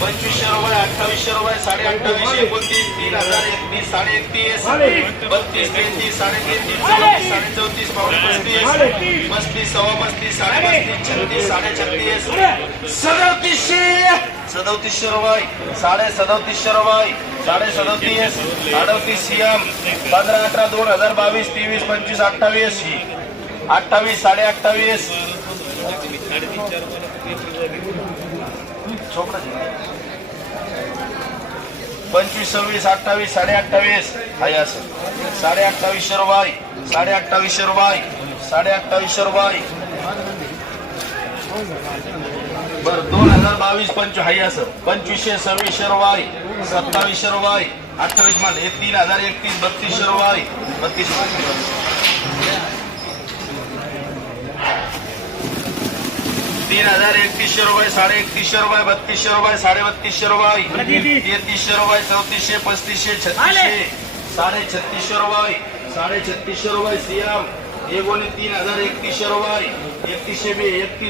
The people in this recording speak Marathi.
पंचवीसशे रुपये अठ्ठावीसशे रुपये साडे अठ्ठावीसशे एकोणतीस तीन हजार एकतीस साडे एकतीस बत्तीस तेहतीस साडेतीन साडे चौतीस पावणे पस्तीस पस्तीस सव्वा पस्तीस साडे पस्तीस छत्तीस साडे छत्तीस सदतीसशे सदतीसशे रुपये साडे सदतीसशे साडे सदतीस अडतीस सीएम पंधरा अठरा दोन हजार बावीस तेवीस पंचवीस अठ्ठावीस अठ्ठावीस साडे अठ्ठावीस पंचवीस सव्वीस अठ्ठावीस साडे अठ्ठावीस आहे असं. साडे अठ्ठावीसशे रुपये साडे अठ्ठावीसशे रुपये साडे अठ्ठावीसशे रुपये बर दोन हजार बावीस पंच हाय असं. पंचवीसशे सव्वीसशे रुपये सत्तावीसशे रुपये अठ्ठावीस मान हे तीन हजार एकतीस बत्तीसशे रुपये बत्तीस तीन हजार एकतीसशे रुपये साडे एकतीसशे रुपये बत्तीसशे रुपये साडे बत्तीसशे रुपये तेहतीसशे रुपये चौतीसशे पस्तीसशे छत्तीसशे साडे छत्तीसशे रुपये साडे छत्तीसशे रुपये सीएम. एक गोणी तीन हजार एकतीसशे रुपये एकतीसशे बी एकतीस